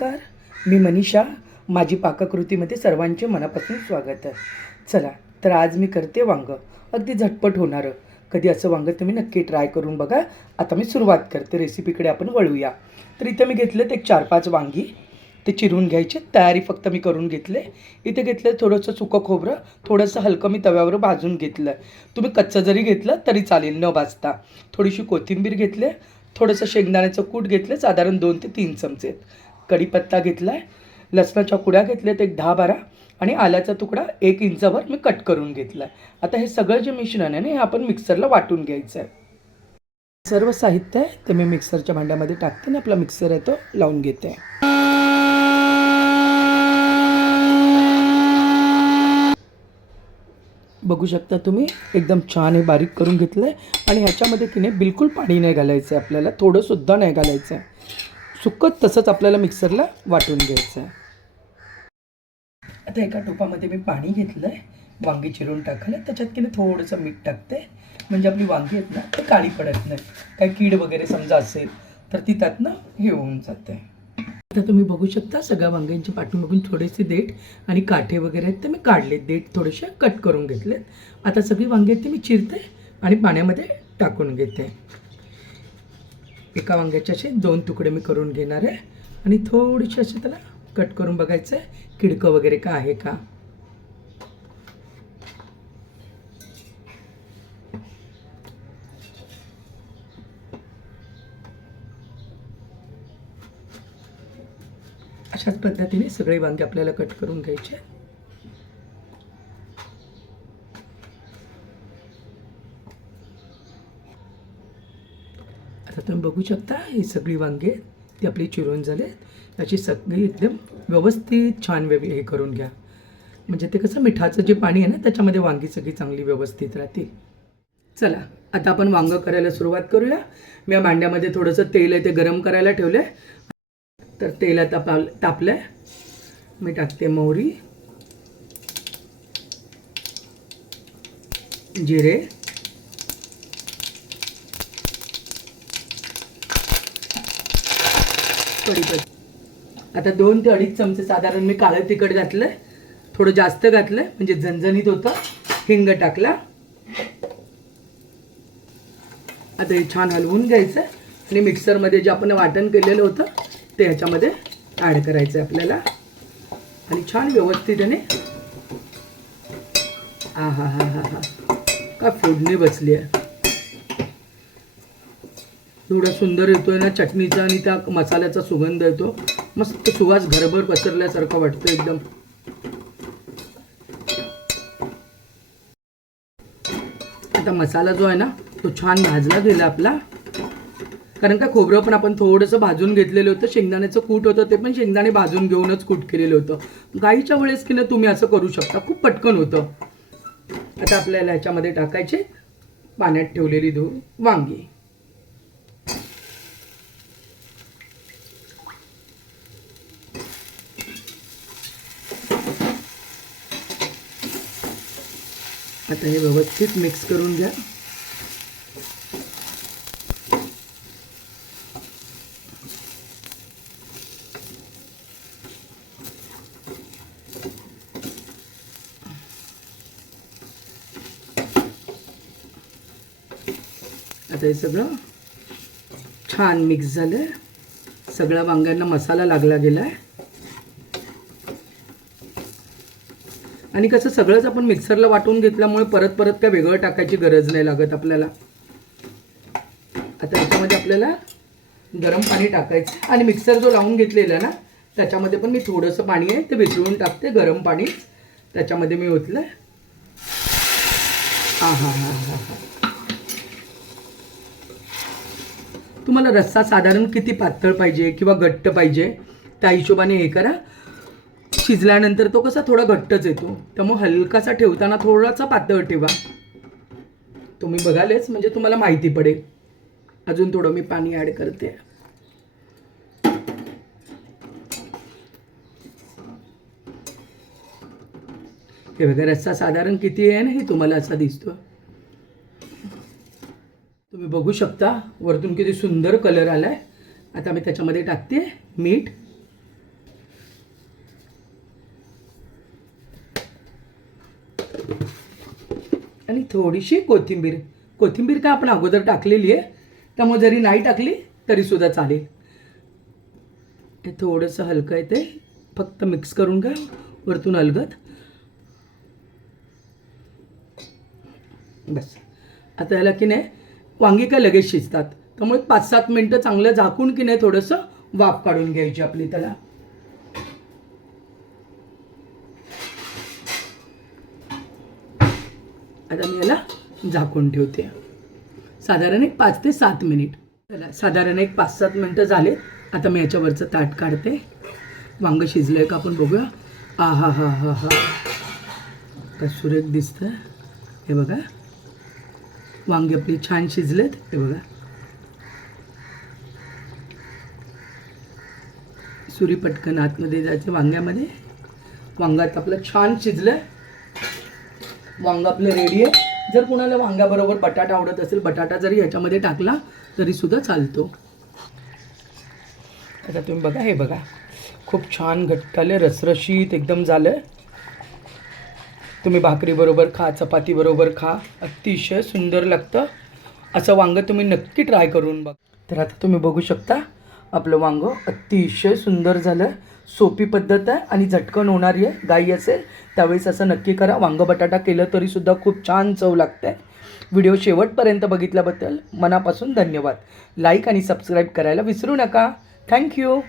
नमस्कार, मी मनीषा. माझी पाककृतीमध्ये सर्वांचे मनापासून स्वागत आहे. चला तर आज मी करते वांगं, अगदी झटपट होणारं. कधी असं वांगं तुम्ही नक्की ट्राय करून बघा. आता मी सुरुवात करते, रेसिपीकडे आपण वळूया. तर इथं मी घेतलं ते 4-5 वांगी, ते चिरून घ्यायचे. तयारी फक्त मी करून घेतले. इथे घेतलं थोडंसं सुकं खोबरं, थोडंसं हलकं मी तव्यावर भाजून घेतलं. तुम्ही कच्चं जरी घेतलं तरी चालेल न भाजता. थोडीशी कोथिंबीर घेतले, थोडंसं शेंगदाण्याचं कूट घेतलं, साधारण 2 ते 3 चमचे. कढीपत्ता घेतला आहे, लसणाच्या कुड्या घेतल्यात एक 10-12 आणि आल्याचा तुकडा 1 इंचावर मी कट करून घेतला आहे. आता हे सगळं जे मिश्रण आहे ना, हे आपण मिक्सरला वाटून घ्यायचं आहे. सर्व साहित्य आहे ते मी मिक्सरच्या भांड्यामध्ये टाकते आणि आपला मिक्सर आहे तो लावून घेते. बघू शकता तुम्ही, एकदम छान हे बारीक करून घेतलं आहे. आणि ह्याच्यामध्ये की नाही बिलकुल पाणी नाही घालायचं आहे, आपल्याला थोडंसुद्धा नाही घालायचं आहे. सुक्कं तसंच आपल्याला मिक्सरला वाटून घ्यायचं आहे. आता एका टोपामध्ये मी पाणी घेतलं आहे, वांगी चिरून टाकलं, त्याच्यात की नाही थोडंसं मीठ टाकते, म्हणजे आपली वांगी आहेत ना ते काळी पडत नाही. काही कीड वगैरे समजा असेल तर ती त्यातनं हे होऊन जाते. आता तुम्ही बघू शकता सगळ्या वांग्यांची पाठीमागून थोडेसे देठ आणि काठे वगैरे आहेत ते मी काढलेत, देठ थोडेसे कट करून घेतलेत. आता सगळी वांगी आहेत ती मी चिरते आणि पाण्यामध्ये टाकून घेते. एका वांग्याचे असे 2 तुकडे मी करून घेणार आहे आणि थोडीशी असे त्याला कट करून बघायचं आहे किडकं वगैरे का आहे का. अशाच पद्धतीने सगळे वांगे आपल्याला कट करून घ्यायचे. आता तुम्ही बघू शकता ही सगळी वांगे ती आपली चिरून झाले. त्याची सगळी एकदम व्यवस्थित छान हे करून घ्या, म्हणजे ते कसं मिठाचं जे पाणी आहे ना त्याच्यामध्ये वांगी सगळी चांगली व्यवस्थित राहतील. चला आता आपण वांगं करायला सुरुवात करूया. मी या भांड्यामध्ये थोडंसं तेल आहे ते गरम करायला ठेवलं आहे. तर तेल तापलं आहे, मी टाकते मोहरी, जिरे, कढीपत्ता. आता 2 ते 2.5 चमचे साधारण मी काळं तिखट घातलं आहे, थोडं जास्त घातलं आहे म्हणजे झणझणीत होतं. हिंग टाकला. आता हे छान हलवून घ्यायचं आणि मिक्सरमध्ये जे आपण वाटण केलेलं होतं ते ह्याच्यामध्ये ॲड करायचं आहे आपल्याला आणि छान व्यवस्थितने. हा हा हा हा हा का फोडणी बसली आहे, एवढा सुंदर येतोय ना चटणीचा आणि त्या मसाल्याचा सुगंध येतो, मस्त सुवास घरभर पसरल्यासारखं वाटतं एकदम. आता मसाला जो आहे ना तो छान भाजला गेला आपला, कारण का खोबरं पण आपण थोडंसं भाजून घेतलेलं होतं, शेंगदाण्याचं कूट होतं ते पण शेंगदाणे भाजून घेऊनच कूट केलेलं होतं. गाईच्या वेळेस की ना तुम्ही असं करू शकता, खूप पटकन होतं. आता आपल्याला ह्याच्यामध्ये टाकायचे पाण्यात ठेवलेली वांगी. आता हे व्यवस्थित मिक्स करून घ्या. आता हे सगळं छान मिक्स झालं, सगळ्या वांग्यांना मसाला लागला गेला आहे. आणि कसं सगळंच आपण मिक्सरला वाटून घेतल्यामुळे परत परत काय वेगळं टाकायची गरज नाही लागत आपल्याला. आता याच्यामध्ये आपल्याला गरम पाणी टाकायचं आणि मिक्सर जो लावून घेतलेला आहे ना त्याच्यामध्ये पण मी थोडंसं पाणी आहे ते विसळून टाकते, गरम पाणी त्याच्यामध्ये मी ओतलं. हा हा हा हा हा तुम्हाला रस्सा साधारण किती पातळ पाहिजे किंवा घट्ट पाहिजे त्या हिशोबाने हे करा. शिजल्यानंतर तो कसा थोडा घट्टच येतो, त्यामुळे हलकासा ठेवताना थोडासा पातळ ठेवा. तुम्ही बघालेच म्हणजे तुम्हाला माहिती पडेल. अजून थोडं मी पाणी ॲड करते. हे बघा रस्सा साधारण किती आहे ना हे तुम्हाला असा दिसतो. तुम्ही बघू शकता वरतून किती सुंदर कलर आलाय. आता मी त्याच्यामध्ये टाकते मीठ आणि थोडीशी कोथिंबीर. कोथिंबीर का आपण अगोदर टाकलेली आहे, त्यामुळे जरी नाही टाकली तरीसुद्धा चालेल. हे थोडंसं हलकं आहे ते फक्त मिक्स करून घ्या वरतून अलगद. बस. आता याला की नाही वांगी काय लगेच शिजतात, त्यामुळे 5-7 मिनटं चांगलं झाकून की नाही थोडंसं वाफ काढून घ्यायची आपली त्याला. आता मी याला झाकून ठेवते साधारण एक 5 ते 7 मिनिट. चला साधारण एक 5-7 मिनटं झाले. आता मी याच्यावरचं ताट काढते. वांग शिजलं आहे का आपण बघूया. हा हा हा हा हा, का सुरेख दिसतं. हे बघा वांगे आपली छान शिजलेत. हे बघा सुरी पटकन आतमध्ये जायचं वांग्यामध्ये. वांगात आपलं छान शिजलं. वांग आपलं रेडी आहे. जर कुणाला वांग्याबरोबर बटाटा आवडत असेल, बटाटा जरी ह्याच्यामध्ये टाकला तरीसुद्धा चालतो. आता तुम्ही बघा, हे बघा खूप छान घट्ट आले, रसरशीत एकदम झालं. तुम्ही भाकरीबरोबर खा, चपातीबरोबर खा, अतिशय सुंदर लागतं. असं वांगं तुम्ही नक्की ट्राय करून बघा. तर आता तुम्ही बघू शकता आपलं वांगं अतिशय सुंदर झालं. सोपी पद्धत आहे आणि झटकन होणारी आहे. गाई असेल त्यावेळेस असं नक्की करा. वांग बटाटा केलं तरीसुद्धा खूप छान चव लागते. व्हिडिओ शेवटपर्यंत बघितल्याबद्दल मनापासून धन्यवाद. लाईक आणि सबस्क्राईब करायला विसरू नका. थँक्यू.